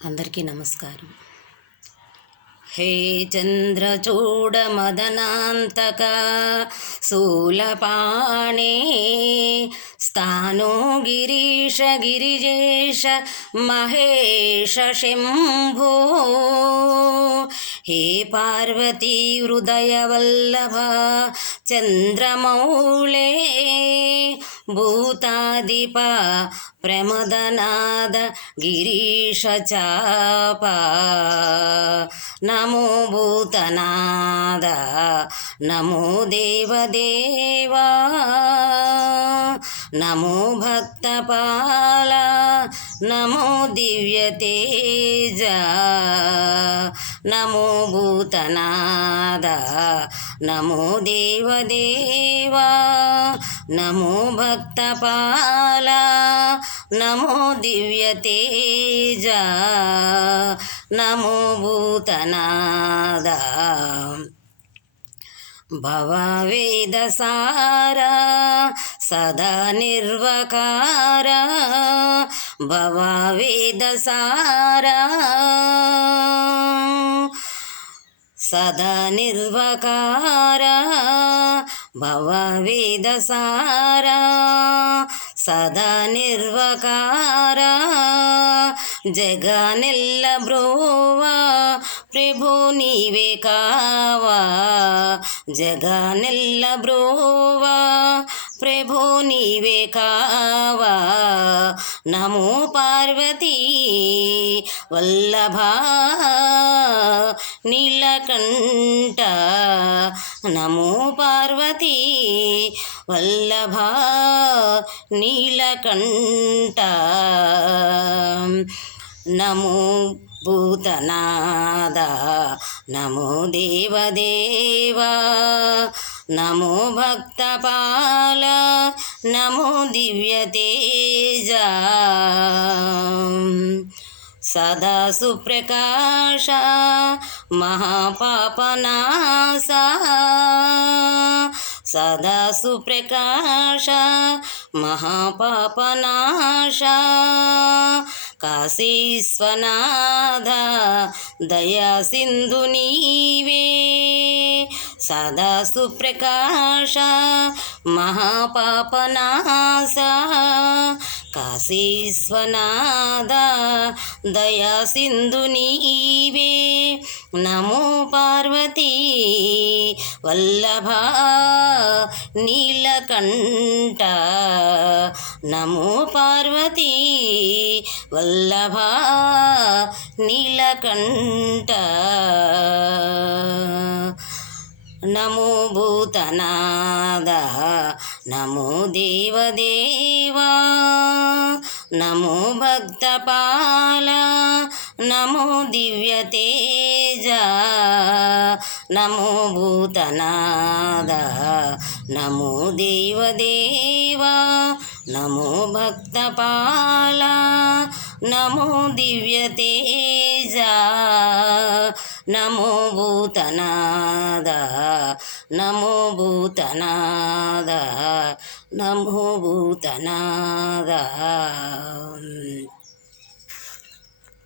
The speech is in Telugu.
అందరికీ నమస్కారం. హే చంద్రచూడ మదనాంతక శూలపాణే స్థానో గిరీశ గిరిజేశ మహేశ శంభో హే పార్వతీ హృదయ వల్లభ చంద్రమౌళే భూతాదిప ప్రమదనాద గిరీశ చాప నమో భూతనాద నమో దేవదేవా నమో భక్తపాల నమో దివ్యతేజ నమో భూతనాద నమో దేవదేవా నమో భక్తపాల నమో దివ్యతేజ నమో భూతనాద భవవేదసారా సదా నిర్వకారా భవవేదసారా సదా నిర్వకారా భవవేదసారా సదా నిర్వకారా జగనెల్ల బ్రోవా ప్రభు నీవే కావా జగనెల్ల బ్రోవా ప్రభు నీవే కావా నమో పార్వతీ వల్లభా నీలకంఠ నమో పార్వతీ వల్లభా నీలకంఠ నమో భూతనాద నమో దేవదేవా నమో భక్తపాల నమో దివ్యతేజ సదా సుప్రకాశ మహాపాపనాశ సదా సుప్రకాశ మహాపాపనాశ కాశీశ్వనాథ దయా సింధు నీవే సదా సుప్రకాశ మహాపాపనాశ కాశీశ్వనాథ దయా సింధు నీవే నమో పార్వతీ వల్లభా నీలకంఠ నమో పార్వతీ వల్లభా నీలకంఠ నమో భూతనాద నమో దేవదేవా నమో భక్తపాల నమో దివ్యతేజ నమో భూతనాద నమో దేవదేవా నమో భక్తపాల నమో దివ్యతేజ నమో భూతనాద నమో భూతనాద నమో భూతనాద.